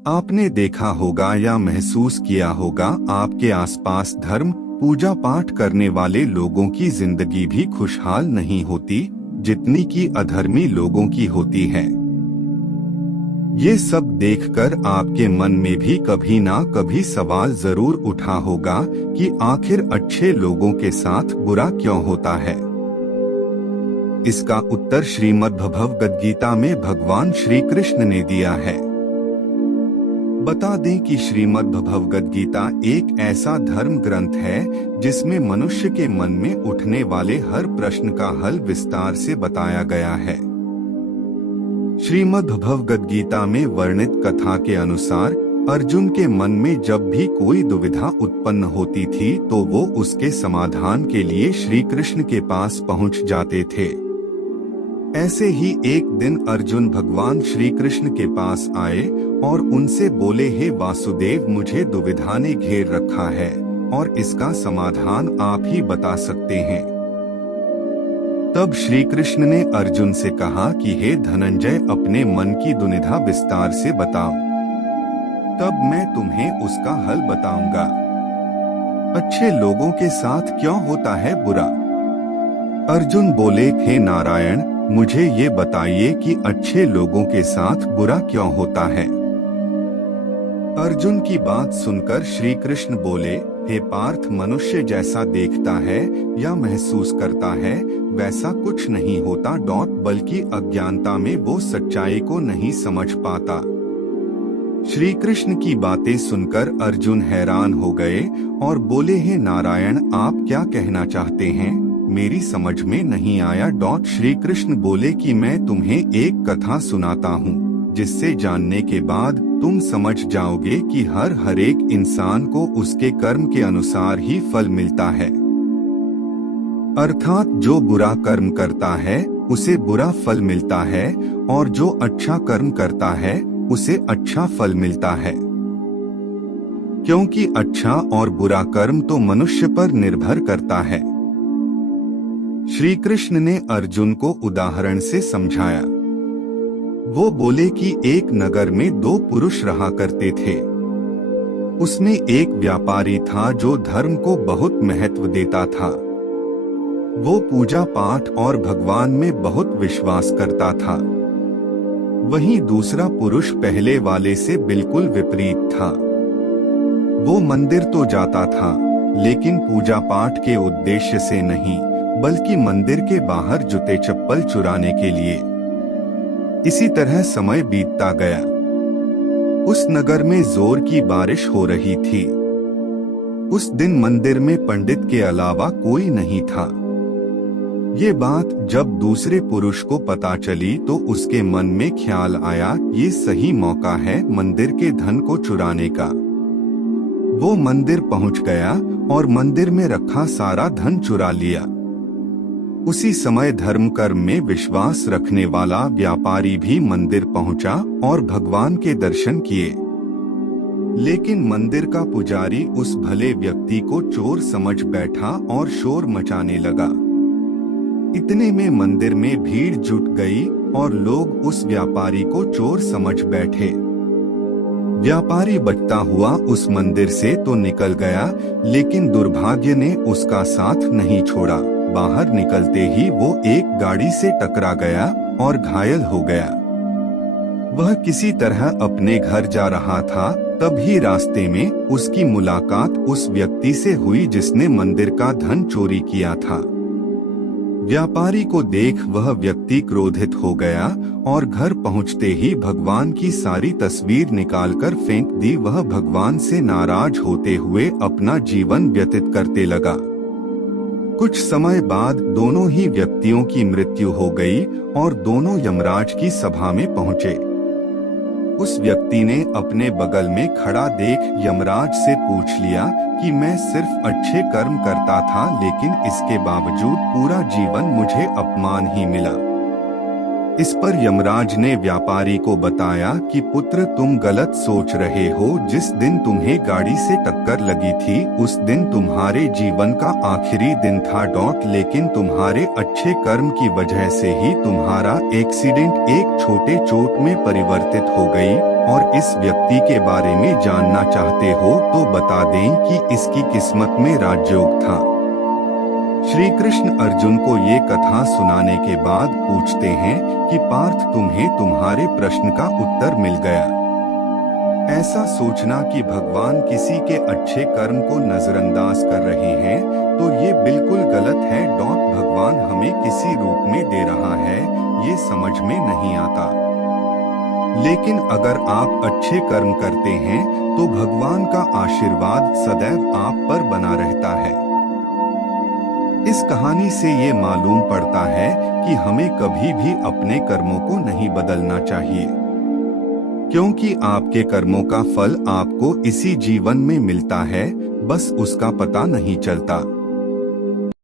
आपने देखा होगा या महसूस किया होगा, आपके आसपास धर्म पूजा पाठ करने वाले लोगों की जिंदगी भी खुशहाल नहीं होती जितनी कि अधर्मी लोगों की होती है। ये सब देखकर आपके मन में भी कभी ना कभी सवाल जरूर उठा होगा कि आखिर अच्छे लोगों के साथ बुरा क्यों होता है। इसका उत्तर श्रीमद् भगवद गीता में भगवान श्री कृष्ण ने दिया है। बता दें कि श्रीमद् भगवद गीता एक ऐसा धर्म ग्रंथ है जिसमें मनुष्य के मन में उठने वाले हर प्रश्न का हल विस्तार से बताया गया है। श्रीमद् भगवद गीता में वर्णित कथा के अनुसार अर्जुन के मन में जब भी कोई दुविधा उत्पन्न होती थी तो वो उसके समाधान के लिए श्री कृष्ण के पास पहुंच जाते थे। ऐसे ही एक दिन अर्जुन भगवान श्री कृष्ण के पास आए और उनसे बोले, हे वासुदेव, मुझे दुविधा ने घेर रखा है और इसका समाधान आप ही बता सकते हैं। तब श्री कृष्ण ने अर्जुन से कहा कि हे धनंजय, अपने मन की दुविधा विस्तार से बताओ, तब मैं तुम्हें उसका हल बताऊंगा। अच्छे लोगों के साथ क्यों होता है बुरा? अर्जुन बोले, हे नारायण, मुझे ये बताइए कि अच्छे लोगों के साथ बुरा क्यों होता है। अर्जुन की बात सुनकर श्री कृष्ण बोले, हे पार्थ, मनुष्य जैसा देखता है या महसूस करता है वैसा कुछ नहीं होता, बल्कि अज्ञानता में वो सच्चाई को नहीं समझ पाता। श्री कृष्ण की बातें सुनकर अर्जुन हैरान हो गए और बोले, हे नारायण, आप क्या कहना चाहते हैं? मेरी समझ में नहीं आया। श्री कृष्ण बोले कि मैं तुम्हें एक कथा सुनाता हूँ जिससे जानने के बाद तुम समझ जाओगे कि हर एक इंसान को उसके कर्म के अनुसार ही फल मिलता है। अर्थात जो बुरा कर्म करता है उसे बुरा फल मिलता है और जो अच्छा कर्म करता है उसे अच्छा फल मिलता है, क्योंकि अच्छा और बुरा कर्म तो मनुष्य पर निर्भर करता है। श्री कृष्ण ने अर्जुन को उदाहरण से समझाया। वो बोले कि एक नगर में दो पुरुष रहा करते थे। उसमें एक व्यापारी था जो धर्म को बहुत महत्व देता था। वो पूजा पाठ और भगवान में बहुत विश्वास करता था। वहीं दूसरा पुरुष पहले वाले से बिल्कुल विपरीत था। वो मंदिर तो जाता था लेकिन पूजा पाठ के उद्देश्य से नहीं, बल्कि मंदिर के बाहर जूते चप्पल चुराने के लिए। इसी तरह समय बीतता गया। उस नगर में जोर की बारिश हो रही थी। उस दिन मंदिर में पंडित के अलावा कोई नहीं था। ये बात जब दूसरे पुरुष को पता चली तो उसके मन में ख्याल आया, ये सही मौका है मंदिर के धन को चुराने का। वो मंदिर पहुंच गया और मंदिर में रखा सारा धन चुरा लिया। उसी समय धर्म कर्म में विश्वास रखने वाला व्यापारी भी मंदिर पहुंचा और भगवान के दर्शन किए। लेकिन मंदिर का पुजारी उस भले व्यक्ति को चोर समझ बैठा और शोर मचाने लगा। इतने में मंदिर में भीड़ जुट गई और लोग उस व्यापारी को चोर समझ बैठे। व्यापारी बचता हुआ उस मंदिर से तो निकल गया, लेकिन दुर्भाग्य ने उसका साथ नहीं छोड़ा। बाहर निकलते ही वो एक गाड़ी से टकरा गया और घायल हो गया। वह किसी तरह अपने घर जा रहा था, तभी रास्ते में उसकी मुलाकात उस व्यक्ति से हुई जिसने मंदिर का धन चोरी किया था। व्यापारी को देख वह व्यक्ति क्रोधित हो गया और घर पहुंचते ही भगवान की सारी तस्वीर निकालकर फेंक दी। वह भगवान से नाराज होते हुए अपना जीवन व्यतीत करते लगा। कुछ समय बाद दोनों ही व्यक्तियों की मृत्यु हो गई और दोनों यमराज की सभा में पहुंचे। उस व्यक्ति ने अपने बगल में खड़ा देख यमराज से पूछ लिया कि मैं सिर्फ अच्छे कर्म करता था, लेकिन इसके बावजूद पूरा जीवन मुझे अपमान ही मिला। इस पर यमराज ने व्यापारी को बताया कि पुत्र, तुम गलत सोच रहे हो। जिस दिन तुम्हें गाड़ी से टक्कर लगी थी उस दिन तुम्हारे जीवन का आखिरी दिन था। लेकिन तुम्हारे अच्छे कर्म की वजह से ही तुम्हारा एक्सीडेंट एक छोटे चोट में परिवर्तित हो गई। और इस व्यक्ति के बारे में जानना चाहते हो तो बता दें कि इसकी किस्मत में राजयोग था। श्री कृष्ण अर्जुन को ये कथा सुनाने के बाद पूछते हैं कि पार्थ, तुम्हें तुम्हारे प्रश्न का उत्तर मिल गया। ऐसा सोचना कि भगवान किसी के अच्छे कर्म को नजरअंदाज कर रहे हैं तो ये बिल्कुल गलत है। भगवान हमें किसी रूप में दे रहा है, ये समझ में नहीं आता। लेकिन अगर आप अच्छे कर्म करते हैं तो भगवान का आशीर्वाद सदैव आप पर बना रहता है। इस कहानी से ये मालूम पड़ता है कि हमें कभी भी अपने कर्मों को नहीं बदलना चाहिए, क्योंकि आपके कर्मों का फल आपको इसी जीवन में मिलता है, बस उसका पता नहीं चलता।